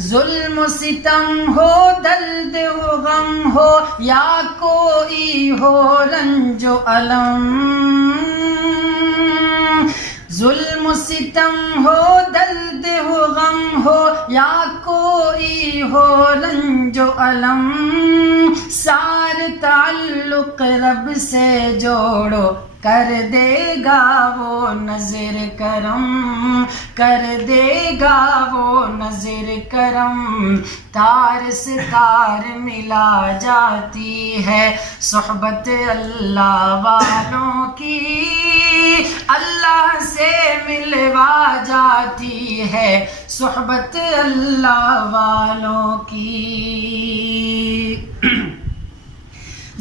ظلم و ستم ہو، درد و غم ہو، یا کوئی ہو رنج و الم، ظلم و ستم ہو، درد و غم ہو، یا کوئی ہو رنج و الم، سار تعلق رب سے جوڑو، کر دے گا وہ نظر کرم، کر دے گا وہ نظر کرم، تار سے تار ملا جاتی ہے صحبت اللہ والوں کی، اللہ سے ملوا جاتی ہے صحبت اللہ والوں کی،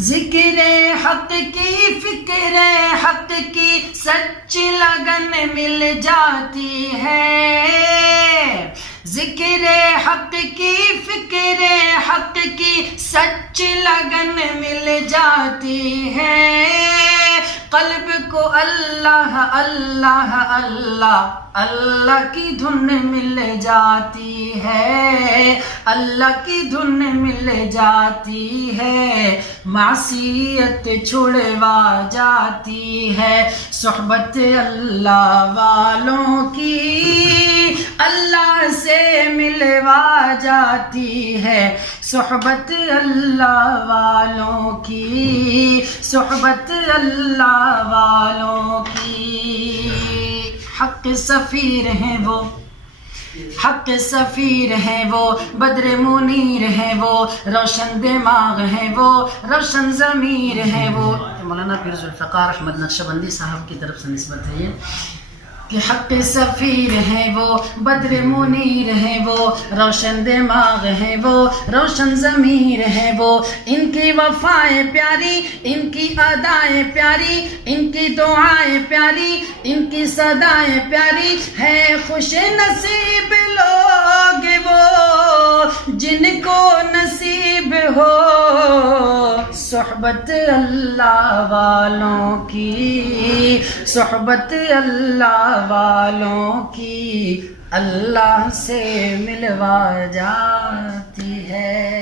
ذکر حق کی، فکر حق کی سچی لگن مل جاتی ہے، ذکر حق کی، فکر حق کی سچی لگن مل جاتی ہے، قلب کو اللہ اللہ اللہ اللہ کی دھن مل جاتی ہے، اللہ کی دھن مل جاتی ہے، معصیت چھڑوا جاتی ہے صحبت اللہ والوں کی، اللہ سے ملوا جاتی ہے صحبت اللہ والوں کی، صحبت اللہ والوں کی، حق سفیر ہیں وہ، حق سفیر ہیں وہ، بدر منیر ہیں وہ، روشن دماغ ہیں وہ، روشن ضمیر ہیں وہ، مولانا پیر ذوالفقار احمد نقشبندی صاحب کی طرف سے نسبت ہے یہ کہ حق سفیر ہیں وہ، بدر منیر ہیں وہ، روشن دماغ ہیں وہ، روشن ضمیر ہیں وہ، ان کی وفائیں پیاری، ان کی ادائیں پیاری، ان کی دعائیں پیاری، ان کی صدائیں پیاری، ہے خوش نصیب لوگ وہ جن کو نصیب ہو صحبت اللہ والوں کی، صحبت اللہ والوں کی، اللہ سے ملوا جاتی ہے۔